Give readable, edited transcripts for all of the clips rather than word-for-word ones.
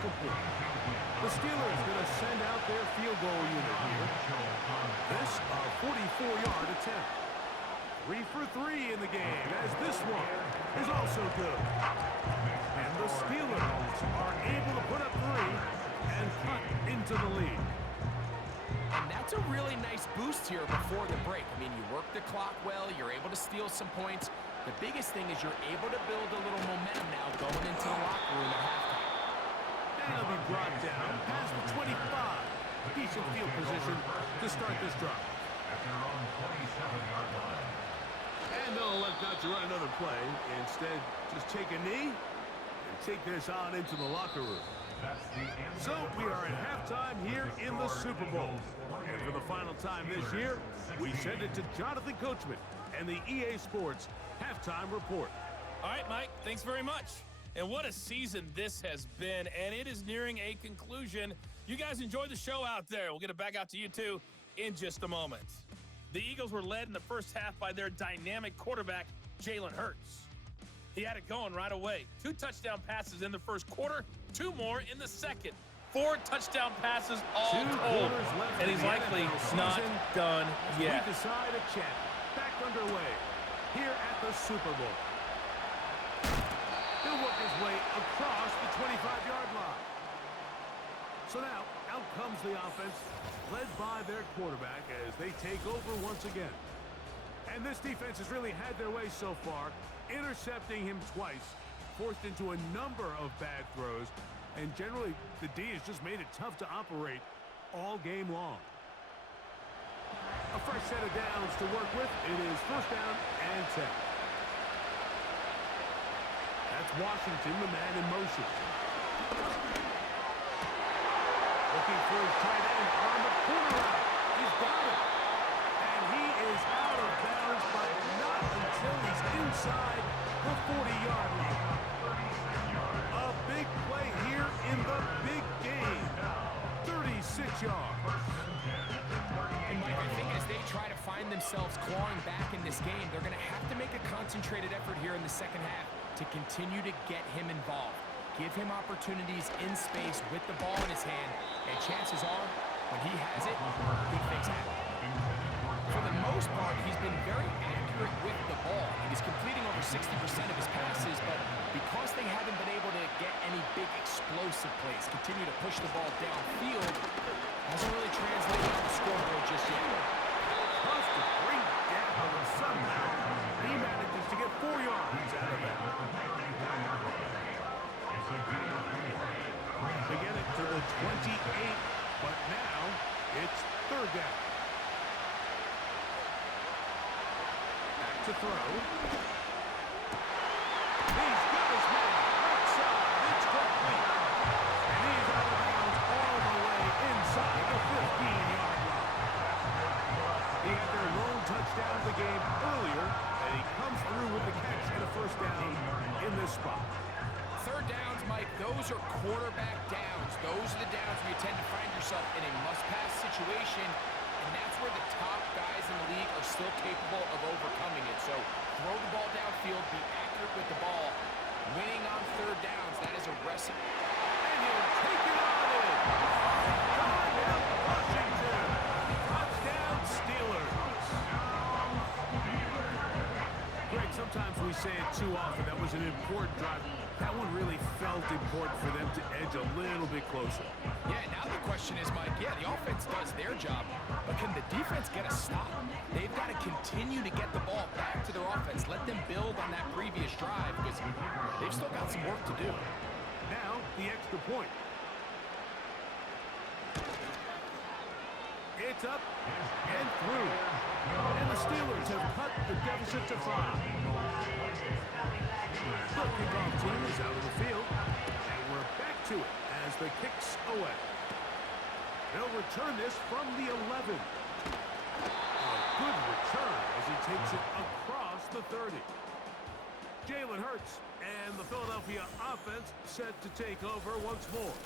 incomplete. The Steelers going to send out their field goal unit here. This a 44-yard attempt. 3 for 3 in the game, as this one is also good. And the Steelers are able to put up 3 and cut into the lead. And that's a really nice boost here before the break. I mean, you work the clock well, you're able to steal some points. The biggest thing is you're able to build a little momentum now going into the locker room at halftime. And he'll be brought down past the 25. Decent field position to start this drive. At their own 27-yard line. And they'll elect not to run another play. Instead, just take a knee and take this on into the locker room. So we are at halftime here in the Super Bowl. And for the final time this year, we send it to Jonathan Coachman and the EA Sports Halftime Report. All right, Mike, thanks very much. And what a season this has been, and it is nearing a conclusion. You guys enjoy the show out there. We'll get it back out to you, too, in just a moment. The Eagles were led in the first half by their dynamic quarterback, Jalen Hurts. He had it going right away. 2 touchdown passes in the first quarter, 2 more in the second. 4 touchdown passes all told, and he's likely not done yet. We decide a chat back underway here at the Super Bowl. He'll work his way across the 25-yard line. So now, out comes the offense, led by their quarterback as they take over once again. And this defense has really had their way so far, intercepting him twice, forced into a number of bad throws, and generally the D has just made it tough to operate all game long. A fresh set of downs to work with. It is first down and 10. That's Washington, the man in motion. Looking for his tight end on the corner route. He's got it. And he is out of bounds, but not until he's inside the 40-yard line. A big play here in the big game. 36 yards. And Mike, I think as they try to find themselves clawing back in this game, they're going to have to make a concentrated effort here in the second half to continue to get him involved. Give him opportunities in space with the ball in his hand, and chances are, when he has it, good things happen. For the most part, he's been very accurate with the ball. He's completing over 60% of his passes, but because they haven't been able to get any big explosive plays, continue to push the ball downfield, hasn't really translated to the scoreboard just yet. Tough to bring down, and somehow he manages to get 4 yards out of that. To get it to the 28, but now it's third down. Back to throw. He's got his man right side. It's complete. And he's out of bounds all the way inside the 15-yard line. He had their lone touchdown of the game earlier, and he comes through with the catch and a first down in this spot. Third downs, Mike, those are quarterback downs. Those are the downs where you tend to find yourself in a must-pass situation, and that's where the top guys in the league are still capable of overcoming it. So throw the ball downfield, be accurate with the ball. Winning on third downs, that is a recipe. And he'll take it on in. Darnell Washington. Touchdown Steelers. Greg, sometimes we say it too often. That was an important drive. That one really felt important for them to edge a little bit closer. Yeah, now the question is, Mike, yeah, the offense does their job, but can the defense get a stop? They've got to continue to get the ball back to their offense. Let them build on that previous drive because they've still got some work to do. Now, the extra point. It's up and through. And the Steelers have cut the deficit to 5. The kickoff team is out of the field, and we're back to it as the kick's away. They'll return this from the 11. A good return as he takes it across the 30. Jalen Hurts and the Philadelphia offense set to take over once more.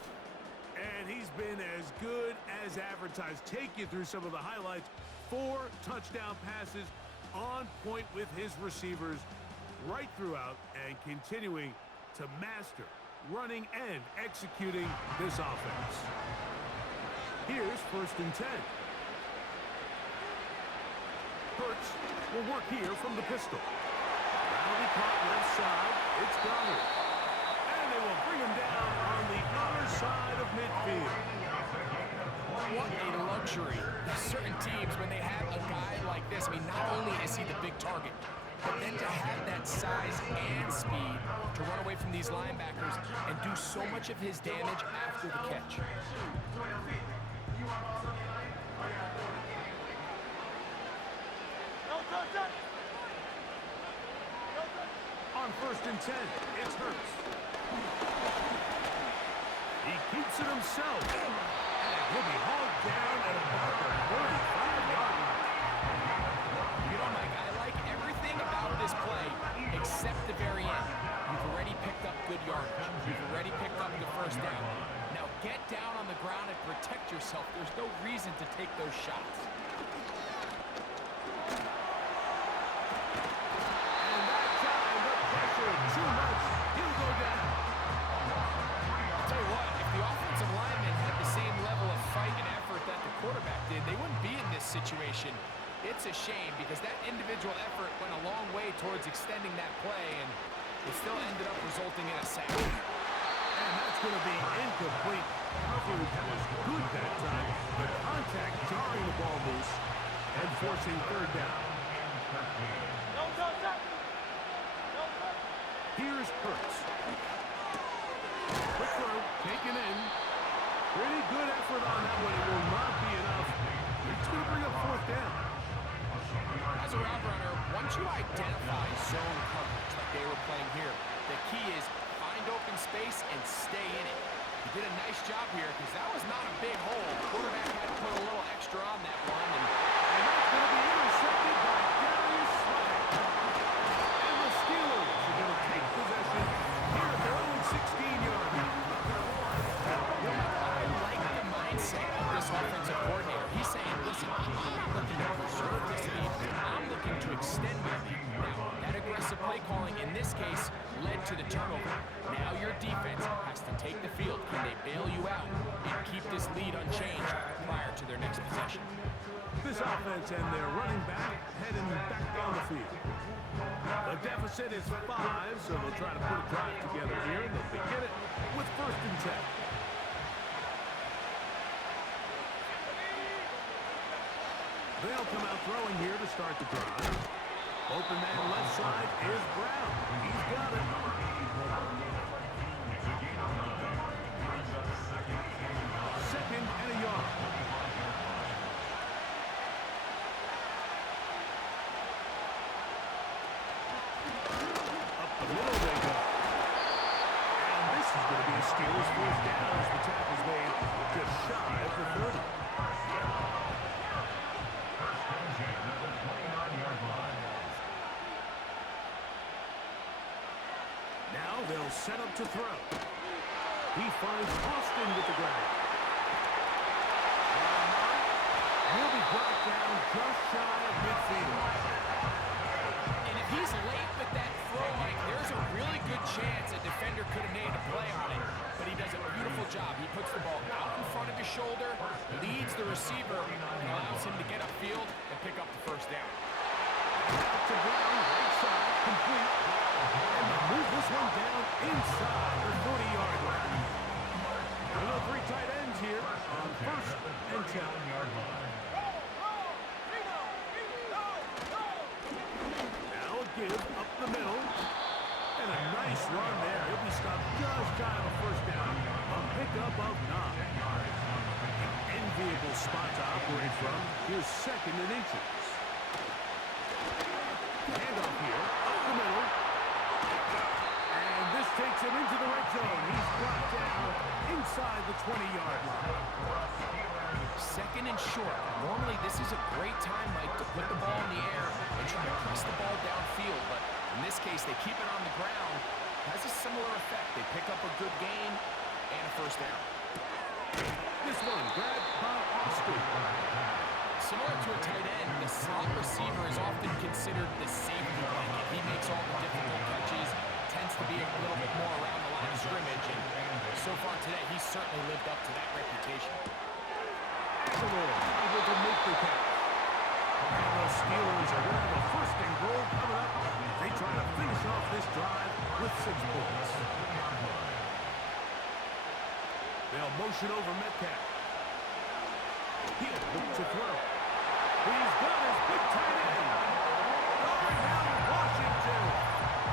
And he's been as good as advertised. Take you through some of the highlights. 4 touchdown passes on point with his receivers right throughout and continuing to master running and executing this offense. Here's 1st and 10. Hurts will work here from the pistol. That'll be caught left side. It's Goddard. And they will bring him down on the other side of midfield. What a luxury. Certain teams, when they have a guy like this, I mean, not only is he the big target, but then to have that size and speed to run away from these linebackers and do so much of his damage after the catch. On 1st and 10, it's Hurts. He keeps it himself. And he'll be hauled down at about the 45-yard line. You know, Mike, I like everything about this play except the very end. You've already picked up good yardage. You've already picked up the 1st down. Now get down on the ground and protect yourself. There's no reason to take those shots. Too much. He'll go down. I'll tell you what, if the offensive lineman had the same level of fight and effort that the quarterback did, they wouldn't be in this situation. It's a shame because that individual effort went a long way towards extending that play, and it still ended up resulting in a sack. And that's going to be incomplete. Coverage was good that time. The contact jarring the ball loose and forcing 3rd down. Here's Hurts. Quick throw, taken in. Pretty good effort on that one. It will not be enough. It's going to bring up 4th down. As a route runner, once you identify zone coverage like they were playing here, the key is find open space and stay in it. He did a nice job here because that was not a big hole. The quarterback had to put a little extra on that one. And that's going to be intercepted by Darius Slay. And the Steelers are going to take possession here at their own 16-yard line. I like the mindset of this offensive coordinator. He's saying, listen, I'm not looking to preserve this lead. I'm looking to extend my lead. Now, that aggressive play calling in this case led to the turnover. Now your defense has to take the field. Can they bail you out and keep this lead unchanged prior to their next possession? This offense and their running back heading back down the field. The deficit is 5, so they'll try to put a drive together here. They'll begin it with 1st and 10. They'll come out throwing here to start the drive. Open man left side is Brown. He's got it. 2nd and a yard. Up the middle they go. And this is going to be a Steelers 4th down as the tackle's made just shy of the 30. Now they'll set up to throw. He finds Austin with the grab. He'll be brought down just shy of midfield. And if he's late with that throw, Mike, there's a really good chance a defender could have made a play on it, but he does a beautiful job. He puts the ball out in front of his shoulder, leads the receiver, and allows him to get upfield and pick up the 1st down. Out to Brown, right side, complete. And they'll move this one down inside the 40-yard line. There are 3 tight ends here on 1st and 10. Now a give up the middle. And a nice run there. He'll be stopped just shy of a 1st down. A pickup of 9. An enviable spot to operate from. Here's 2nd and inches. Handoff here, up the middle. And this takes him into the red zone. He's brought down inside the 20-yard line. 2nd and short. Normally, this is a great time, Mike, to put the ball in the air and try to press the ball downfield. But in this case, they keep it on the ground. Has a similar effect. They pick up a good gain and a 1st down. This one grabbed by Austin. Similar to a tight end, the slot receiver is often considered the safety blanket. He makes all the difficult catches, tends to be a little bit more around the line line of scrimmage, and so far today, he's certainly lived up to that reputation. Excellent. Able to make the catch. And the Steelers are going to have a first and goal coming up. They try to finish off this drive with 6 points. They'll motion over Metcalf. He'll look to throw. He's got his big tight end. Darnell Washington.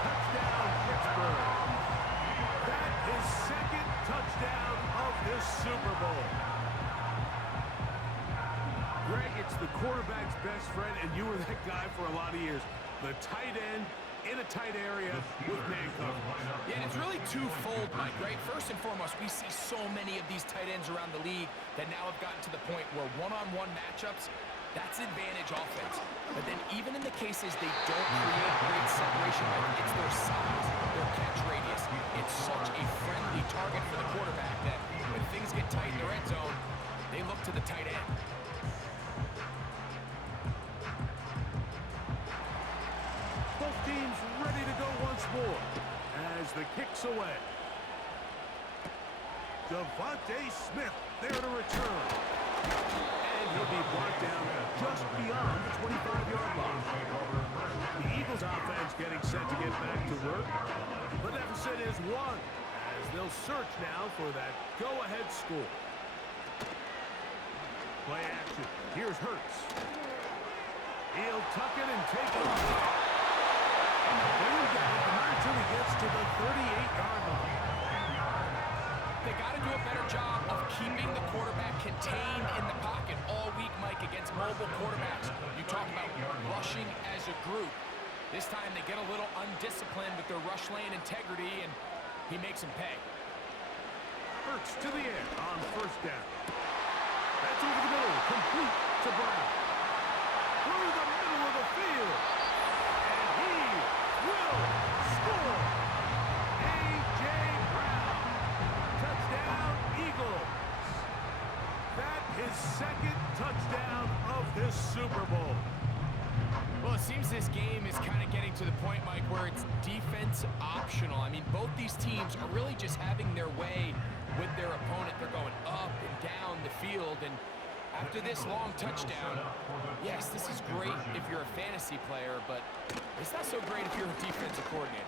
Touchdown, Pittsburgh. That is second touchdown of this Super Bowl. Greg, it's the quarterback's best friend, and you were that guy for a lot of years. The tight end in a tight area with man coverage. Yeah, and it's really twofold, Mike, right? First and foremost, we see so many of these tight ends around the league that now have gotten to the point where one-on-one matchups, that's advantage offense. But then even in the cases they don't create great separation, it's their size, their catch radius. It's such a friendly target for the quarterback that when things get tight in the red zone, they look to the tight end. Both teams ready to go once more as the kick's away. Devontae Smith there to return. And he'll be brought down just beyond the 25-yard line. The Eagles offense getting set to get back to work. The deficit is 1 as they'll search now for that go-ahead score. Play action. Here's Hurts. He'll tuck it and take it off. Bring him down, but not until he gets to the 38-yard line. They got to do a better job of keeping the quarterback contained in the pocket all week, Mike, against mobile quarterbacks. You talk about rushing as a group. This time they get a little undisciplined with their rush lane integrity, and he makes them pay. Hurts to the air on first down. That's over the middle, complete to Brown. Through the middle of the field. And he will score. A.J. Brown. Touchdown, Eagles. That is second touchdown of this Super Bowl. Well, it seems this game is kind of getting to the point, Mike, where it's defense optional. I mean, both these teams are really just having their way with their opponent. They're going up and down the field, and after this long touchdown, yes, this is great if you're a fantasy player, but it's not so great if you're a defensive coordinator.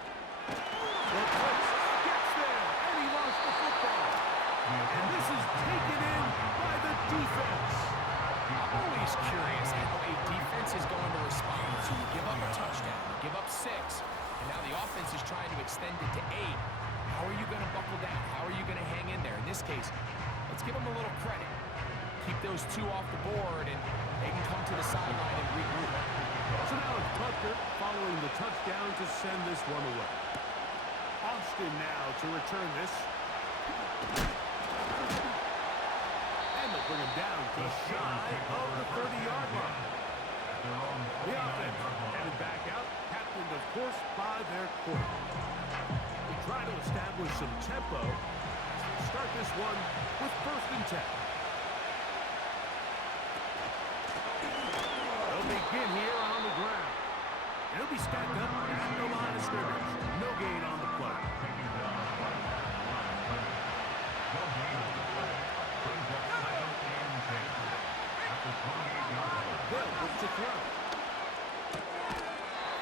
The blitz gets there, and he lost the football. And this is taken in by the defense. I'm always curious how a defense is going to respond. So you give up a touchdown, you give up 6, and now the offense is trying to extend it to 8. How are you going to buckle down? How are you going to hang in there? In this case, let's give them a little credit. Keep those 2 off the board, and they can come to the sideline and regroup. So now it's Butker following the touchdown to send this one away. Austin now to return this. And they'll bring him down just shy of the 30-yard line. The offense headed back out, captained, of course, by their quarterback. They try to establish some tempo as they start this one with 1st and 10. They'll begin here on the ground. He'll be stacked up at the line of scrimmage. No gain on the play. They'll look to throw.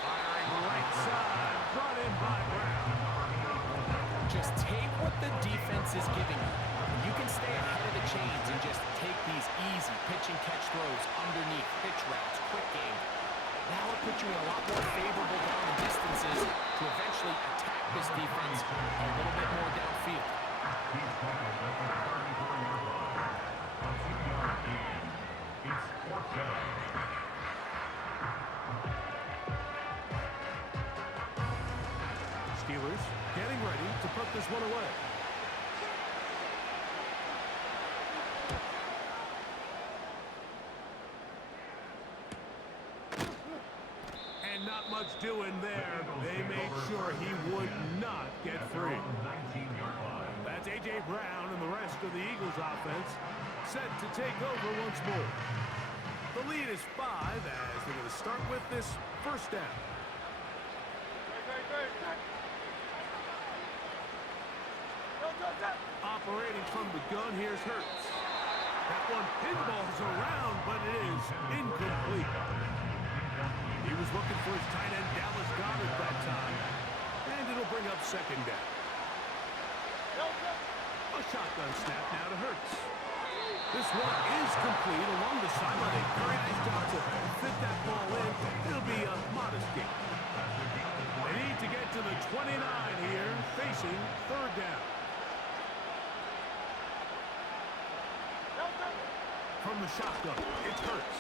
Firing right side, brought in by Brown. Just take what the defense is giving you. You can stay ahead of the chains and just take these easy pitch and catch throws underneath, pitch routes, quick game. Now it puts you in a lot more favorable down the distances to eventually attack this defense a little bit more downfield. Steelers getting ready to put this one away. And not much doing there. They made sure he would not get free. That's A.J. Brown and the rest of the Eagles offense set to take over once more. The lead is 5 as they're going to start with this first down. Operating from the gun, here's Hurts. That one pinballs around, but it is incomplete. He was looking for his tight end, Dallas Goedert, that time. And it'll bring up second down. A shotgun snap now to Hurts. This one is complete along the sideline. A very nice job to fit that ball in. It'll be a modest gain. They need to get to the 29 here, facing third down. From the shotgun, it's Hurts.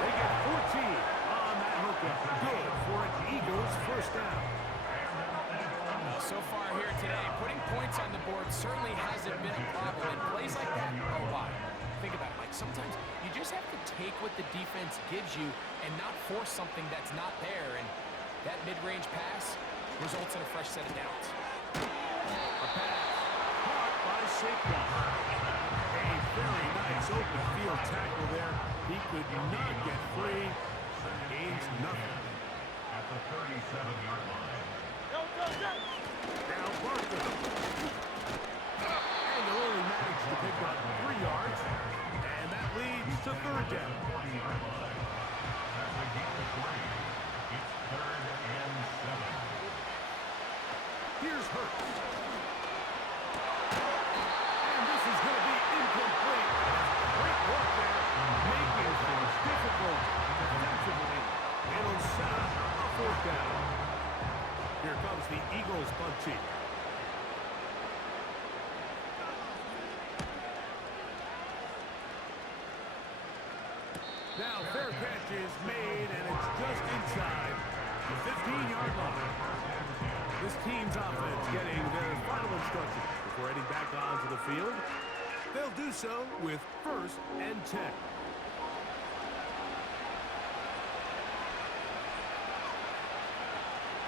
They get 14 on that hookup. Good for an Eagles first down. So far here today, putting points on the board certainly hasn't been a problem. And plays like that, oh, why? Think about it, Mike. Sometimes you just have to take what the defense gives you and not force something that's not there. And that mid-range pass results in a fresh set of downs. A pass caught by Saquon. A very nice open field tackle there. He could not get free. Gains nothing. At the 37-yard line. Now Barker. And they'll only manage to pick up 3 yards. And that leads to third down. 40-yard line. That's a gain of 3. It's 3rd and 7. Here's Hurts. And this is going to be incomplete. Great work there, making things difficult defensively. It'll set up a fourth down. Here comes the Eagles punt team. Now fair catch is made, and it's just inside the 15-yard line. This team's offense getting their final instructions before heading back onto the field. They'll do so with 1st and 10.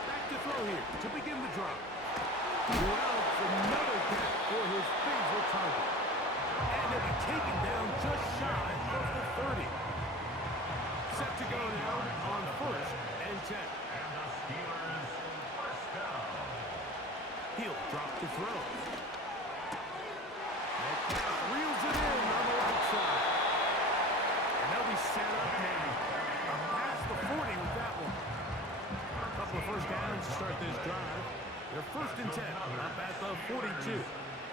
Back to throw here to begin the drive. Wells, another catch for his favorite target. And he'll be taken down just shy of the 30. Set to go now on 1st and 10. And the Steelers first down. He'll drop to throw. Metcalf reels it in on the right side. And they'll be set up now. Past the 40 with that one. A couple of first downs to start this drive. They're 1st and 10, up at the 42.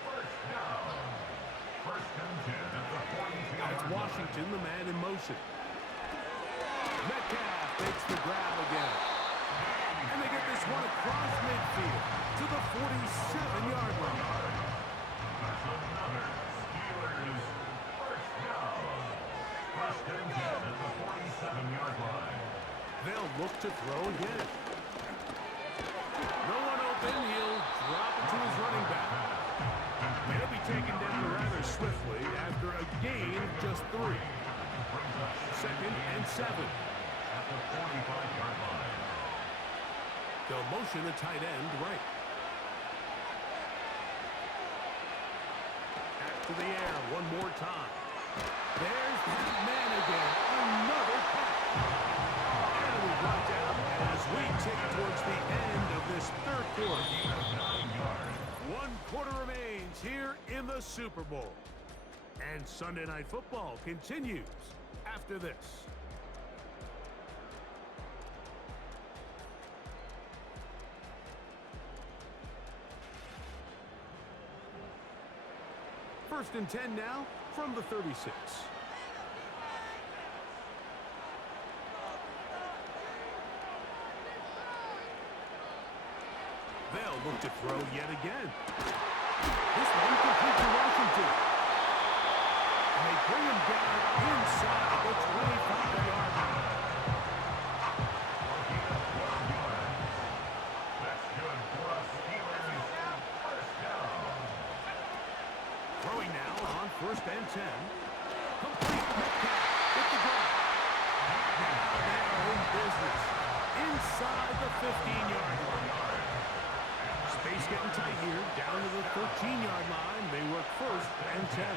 First down. 1st and 10 at the 42. Now it's Washington, the man in motion. Metcalf makes the grab again. And they get this one across midfield to the 47-yard line. That's another Steelers first down. 1st and 10 at the 47-yard line. They'll look to throw again. No one open. He'll drop it to his running back. They'll be taken down rather swiftly after a gain of just 3. 2nd and 7. At the 45-yard line. They'll motion a tight end right. Back to the air one more time. There's that man again. Another catch. And we brought down as we tick towards the end of this 3rd quarter. 9 yards. 1 quarter remains here in the Super Bowl. And Sunday Night Football continues after this. First and 10 now from the 36. They'll look to throw yet again. This one complete to Washington. And they bring him down inside the 25-yard line. That's good for a Steelers first down. Throwing now on 1st and 10. Complete. Metcalf with the grab. Now they're in business inside the 15-yard line. Space getting tight here, down to the 13-yard line. They work 1st and 10.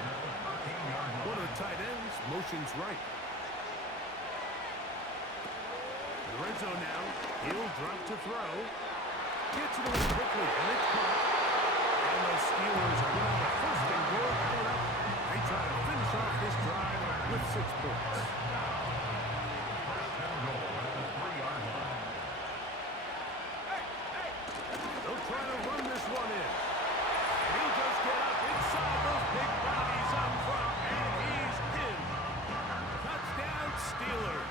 One of the tight ends motions right. Red zone now. He'll drop to throw. Gets it away quickly, and it's caught. And the Steelers are going to have a first and goal coming up. They try to finish off this drive with 6 points. First and goal at the 3-yard line. They'll try to run this one in. And he'll just get up inside those big bodies up front, and he's in. Touchdown, Steelers.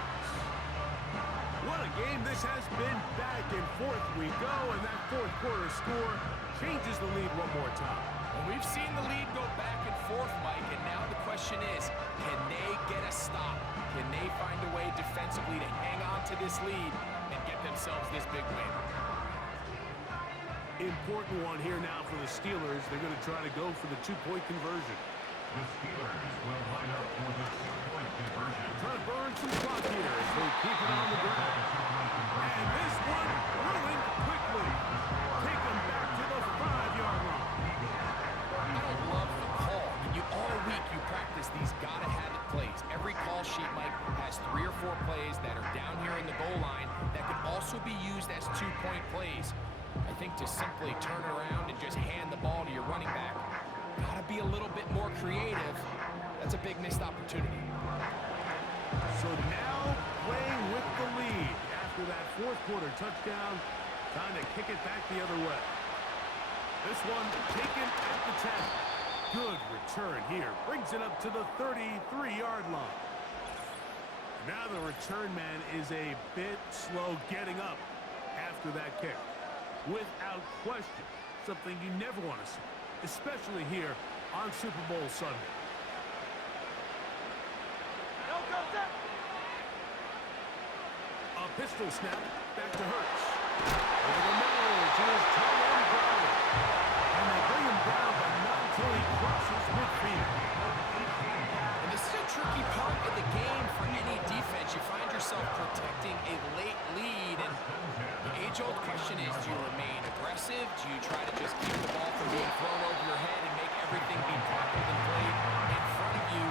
What a game this has been. Back and forth we go, and that fourth quarter score changes the lead one more time. Well, we've seen the lead go back and forth, Mike, and now the question is, can they get a stop? Can they find a way defensively to hang on to this lead and get themselves this big win? Important one here now for the Steelers. They're going to try to go for the 2-point conversion. The Steelers will line up for the 2-point conversion. Trying to burn some clock here as they keep it on the ground. And this one ruined quickly. Take them back to the 5-yard line. I don't love the call. All week you practice these gotta-have-it plays. Every call sheet, Mike, has 3 or 4 plays that are down here in the goal line that could also be used as 2-point plays. I think to simply turn around and just hand the ball to your running back, gotta be a little bit more creative. That's a big missed opportunity. So now playing with the lead after that fourth quarter touchdown, time to kick it back the other way. This one taken at the 10. Good return here. Brings it up to the 33-yard line. Now the return man is a bit slow getting up after that kick. Without question, something you never want to see, especially here on Super Bowl Sunday. A pistol snap, back to Hurts. Over the middle to his tight end Brown. And they bring him down, but not until he crosses midfield. And this is a tricky part of the game for any defense. You find yourself protecting a late lead, and the age-old question is, do you remain aggressive? Do you try to just keep the ball from being thrown over your head and make everything be tackled and played in front of you?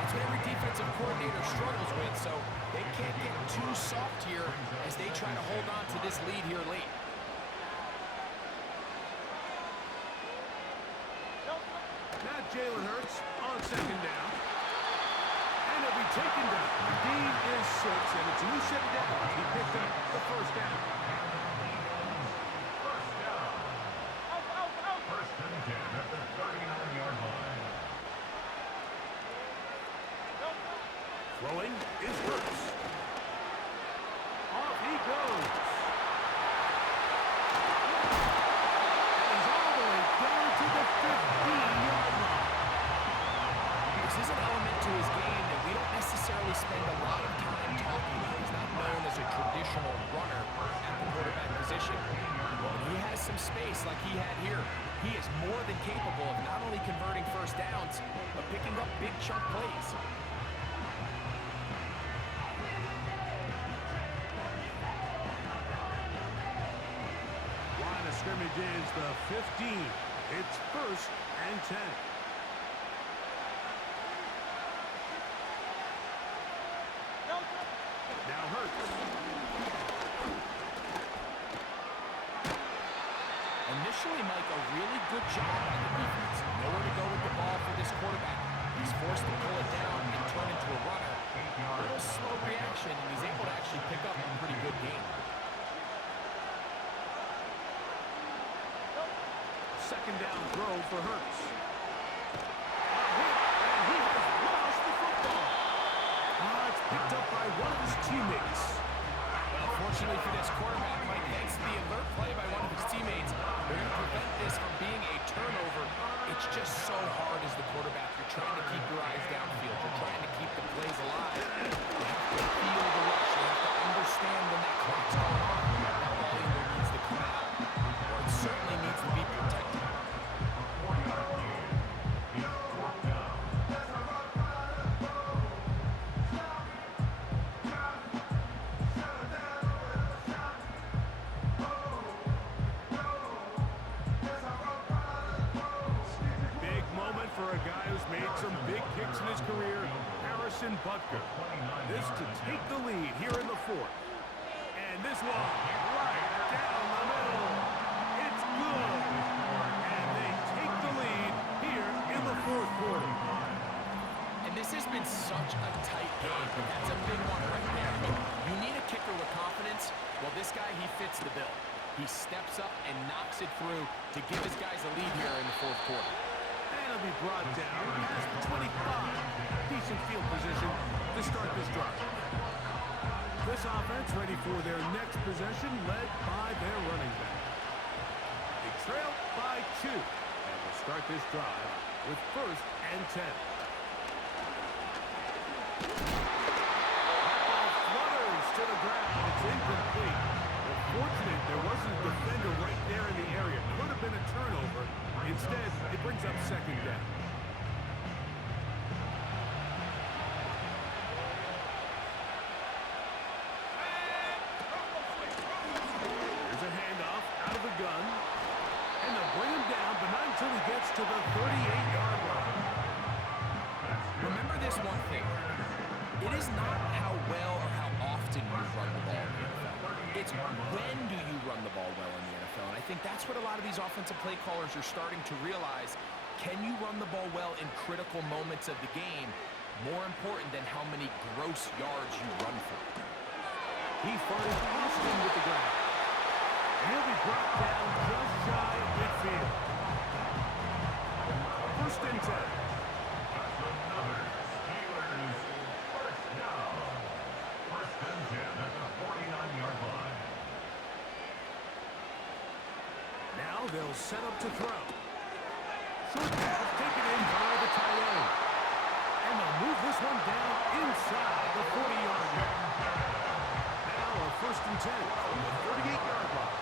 That's what every defensive coordinator struggles with, so they can't get too soft here as they try to hold on to this lead here late. Not Jalen Hurts on second down. And he'll be taken down. The gain is 6, and it's a new set of downs. He picked up the first down. First and 10 at the 39-yard line. Throwing is Hurts. Off he goes. And he's all the way down to the 15-yard line. This is an element to his game that we don't necessarily spend a lot of time talking about. He's not known as a traditional runner at the quarterback position. When he has some space like he had here, he is more than capable of not only converting first downs, but picking up big chunk plays. Line of scrimmage is the 15. It's first and 10. Now Hurts. Initially, Mike, a really good job by the defense. Nowhere to go with the ball for this quarterback. He's forced to pull it down and turn into a runner. A little slow reaction, and he's able to actually pick up a pretty good game. Second down throw for Hurts. A hit, and he has lost the football. It's picked up by one of his teammates. Well, fortunately for this quarterback, Mike, thanks to the alert play by one of his teammates, they're going to prevent this from being a turnover. It's just so hard as the quarterback. You're trying to keep your eyes downfield. You're trying to keep the plays alive. You have to feel the rush. You have to understand when that clock's going on. That ball either needs to come out, or it certainly needs to be protected. A 4-yard gain. It's fourth down. Big moment for a guy who's made some big kicks in his career, Harrison Butker. This to take the lead here in the fourth. And this one, right down the middle. It's good. And they take the lead here in the fourth quarter. And this has been such a tight game, but that's a big one right there. I mean, you need a kicker with confidence. Well, this guy, he fits the bill. He steps up and knocks it through to give his guys a lead here in the fourth quarter. And it'll be brought down past the 25. Decent field position to start this drive. This offense ready for their next possession, led by their running back. They trail by 2, and will start this drive with 1st and 10. That ball flutters to the ground. It's incomplete. Well, fortunate there wasn't a defender right there in the area. Could have been a turnover. Instead, it brings up 2nd down. Here's a handoff out of the gun. And they'll bring him down, but not until he gets to the 38-yard line. Remember this one thing. It is not how well or how often you run the ball in the NFL. It's when do you run the ball well in the NFL. And I think that's what a lot of these offensive play callers are starting to realize. Can you run the ball well in critical moments of the game? More important than how many gross yards you run for. He finds Austin with the grab. And he'll be brought down just shy of midfield. 1st and 10. Now they'll set up to throw. Short pass taken in by the tight end. And they'll move this one down inside the 40-yard line. Now a 1st and 10 from the 38-yard line.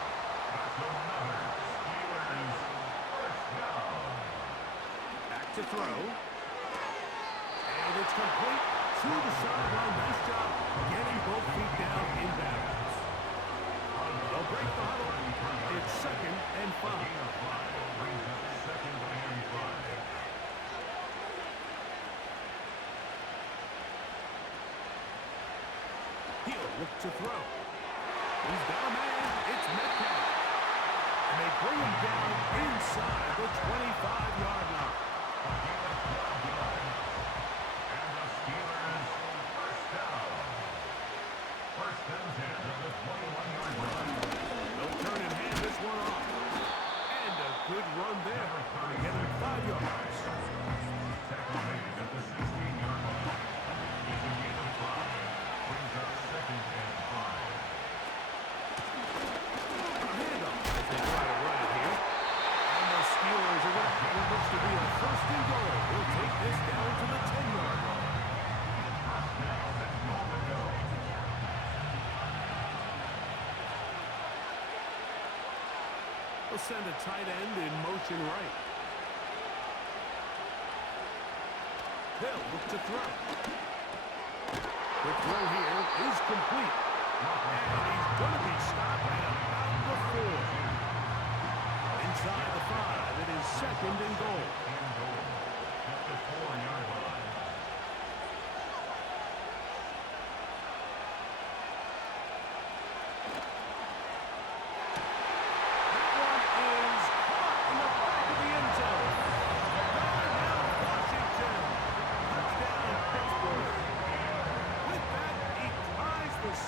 Back to throw. And it's complete to the sideline. Nice job getting both feet down in bounds. They'll break the huddle. It's 2nd and 5. He'll look to throw. He's got a man. It's Metcalf. And they bring him down inside the 25-yard line. And the Steelers first down. 1st and 10 at the 21-yard line. They'll turn and hand this one off. And a good run there to get him 5 yards. Tackle made at the 16-yard line. He's a gain of 5. Brings up 2nd and 5. Handoff as they try to run it here. And the Steelers are going to have what looks to be a 1st and goal. They'll take this down to the 10-yard line. They'll send a tight end in motion right. They'll look to throw. The throw here is complete. And he's going to be stopped at about the 4. Inside the 5, it is 2nd and goal. At the 4-yard line.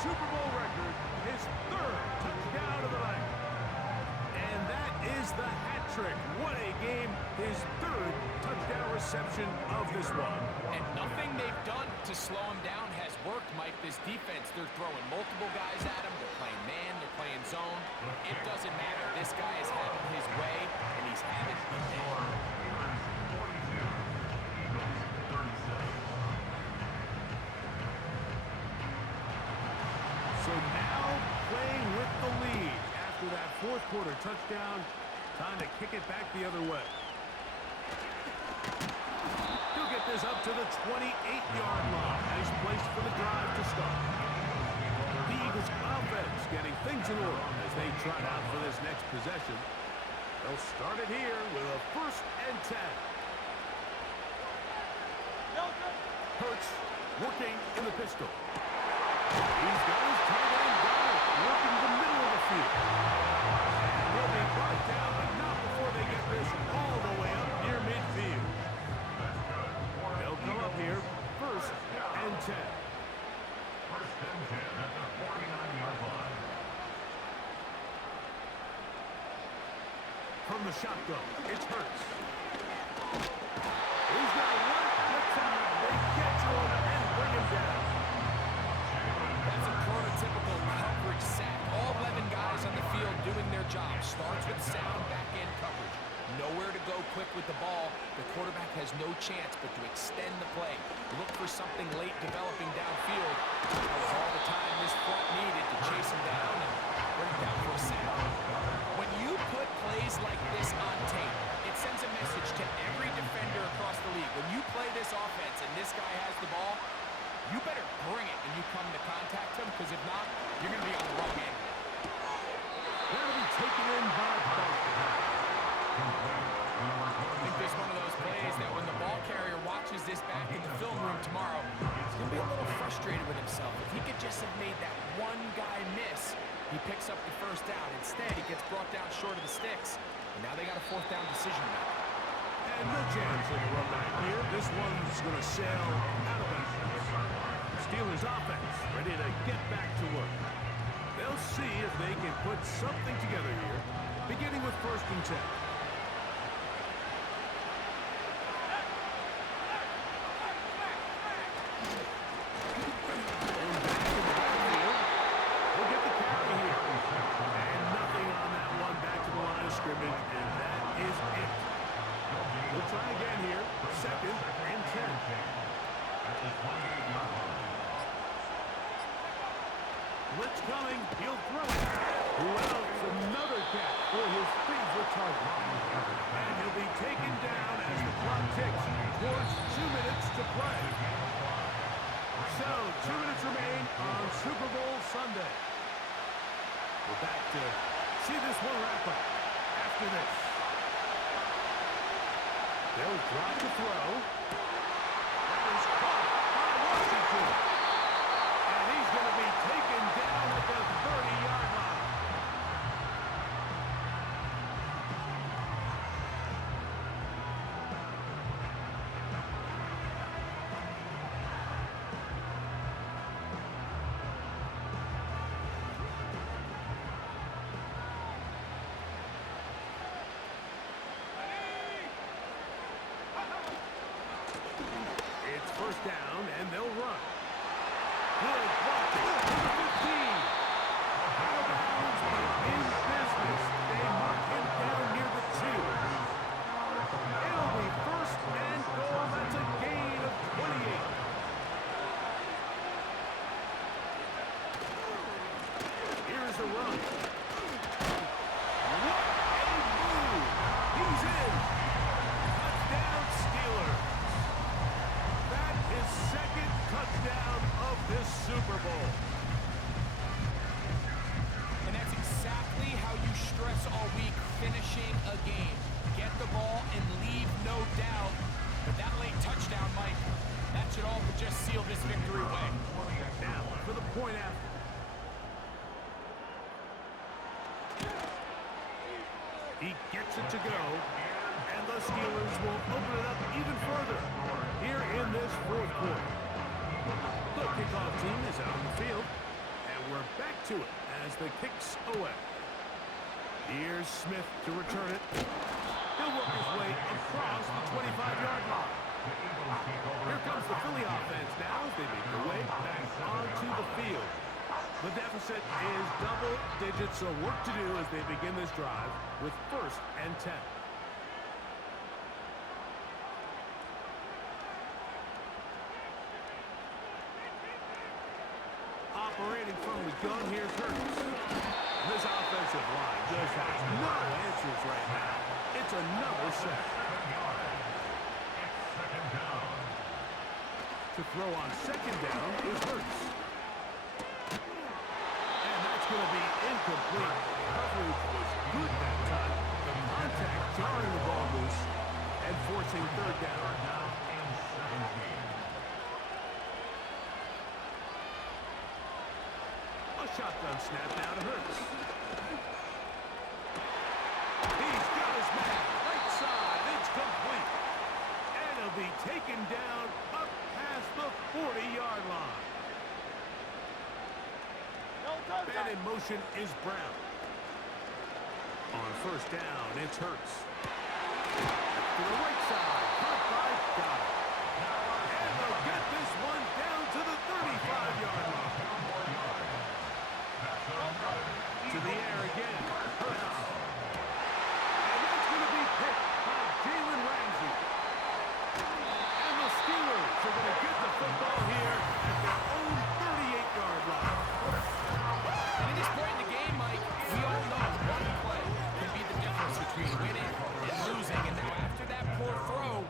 Super Bowl record, his 3rd touchdown of the night. And that is the hat trick. What a game. His 3rd touchdown reception of this one. And nothing they've done to slow him down has worked, Mike. This defense, they're throwing multiple guys at him. They're playing man, they're playing zone. It doesn't matter. This guy is having his way, and he's having a day. So now playing with the lead after that 4th quarter touchdown. Time to kick it back the other way. He'll get this up to the 28-yard line. Nice place for the drive to start. The Eagles offense getting things in order as they trot out for this next possession. They'll start it here with a 1st and 10. Hurts working in the pistol. He's got his tight end down. working the middle of the field. And he'll be brought down, but not before they get this all the way up near midfield. They'll come up here, 1st and 10. First and 10 at the 49-yard line. From the shotgun, it's Hurts. He's got one at a time. They get to him and bring him down. That's a prototypical coverage sack. All 11 guys on the field doing their job. Starts with sound back-end coverage. Nowhere to go quick with the ball. The quarterback has no chance but to extend the play. Look for something late developing downfield. That was all the time this front needed to chase him down and bring him down for a sack. When you put plays like this on tape, it sends a message to every defender across the league. When you play this offense and this guy has the ball, you better bring it when you come to contact him, because if not, you're going to be on the wrong end. They're going to be taken in by Barkley. I think there's one of those plays that when the ball carrier watches this back in the film room tomorrow, he's going to be a little frustrated with himself. If he could just have made that one guy miss, he picks up the 1st down. Instead, he gets brought down short of the sticks. And now they got a 4th down decision to make. And no chance in the run back here. This one's going to sail out of bounds. Steelers offense ready to get back to work. They'll see if they can put something together here, beginning with 1st and 10. Blitz coming, he'll throw it. Well, another catch for his favorite target. And he'll be taken down as the clock ticks towards 2 minutes to play. So, 2 minutes remain on Super Bowl Sunday. We're back to see this one wrap up after this. They'll drop the throw. That is caught by Washington. And he's going to be taken down at the 30-yard line. It's 1st down, and they'll run. Good blocking. 15. Out of bounds, but in business. They mark him down near the 2. It'll be 1st and goal. That's a gain of 28. Here's the run. What a move. He's in. Touchdown Steelers. That is 2nd touchdown of this Super Bowl. And that's exactly how you stress all week finishing a game. Get the ball and leave no doubt. But that late touchdown, Mike, that should all but just seal this victory away. Now for the point after. He gets it to go. And the Steelers will open it up even further here in this 4th quarter. The kickoff team is out on the field, and we're back to it as the kicks away. Here's Smith to return it. He'll work his way across the 25-yard line. Here comes the Philly offense now as they make their way back onto the field. The deficit is double digits, so work to do as they begin this drive with 1st and 10. Operating from the gun, here's Hurts. This offensive line just has no answers right now. It's another sack. To throw on 2nd down is Hurts. And that's going to be incomplete. Coverage was good that time. The contact jarring the ball loose and forcing 3rd down. Shotgun snap now to Hurts. He's got his man. Right side. It's complete. And he'll be taken down up past the 40-yard line. Man in motion is Brown. On first down, it's Hurts. To the right side. Caught by Goddard. And they'll get this one down to the 35-yard line. To the air again. Hurts. And that's going to be picked by Jalen Ramsey. And the Steelers are going to get the football here at their own 38-yard line. And at this point in the game, Mike, we all know one play can be the difference between winning and losing. And now after that poor throw,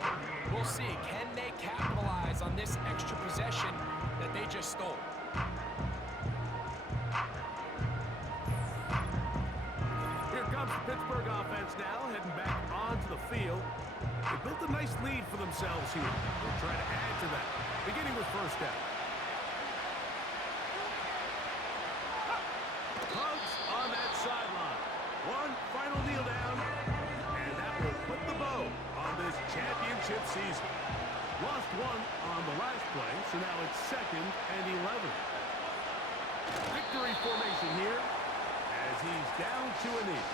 we'll see. Can they capitalize on this extra possession that they just stole? Here comes the Pittsburgh offense now, heading back onto the field. They built a nice lead for themselves here. They'll try to add to that, beginning with first down. Hugs on that sideline. One final kneel down, and that will put the bow on this championship season. Lost one on the last play, so now it's 2nd and 11. Victory formation here as he's down to a knee.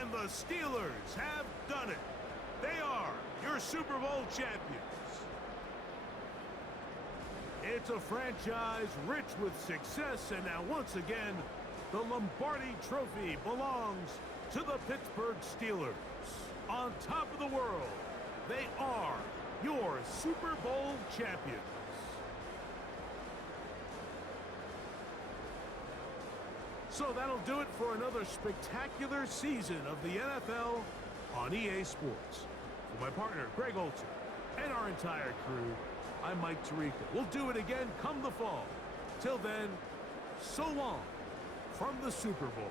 And the Steelers have done it. They are your Super Bowl champions. It's a franchise rich with success, and now once again, the Lombardi Trophy belongs to the Pittsburgh Steelers. On top of the world, they are your Super Bowl champions. So that'll do it for another spectacular season of the NFL on EA Sports. For my partner, Greg Olson, and our entire crew, I'm Mike Tirico. We'll do it again come the fall. Till then, so long from the Super Bowl.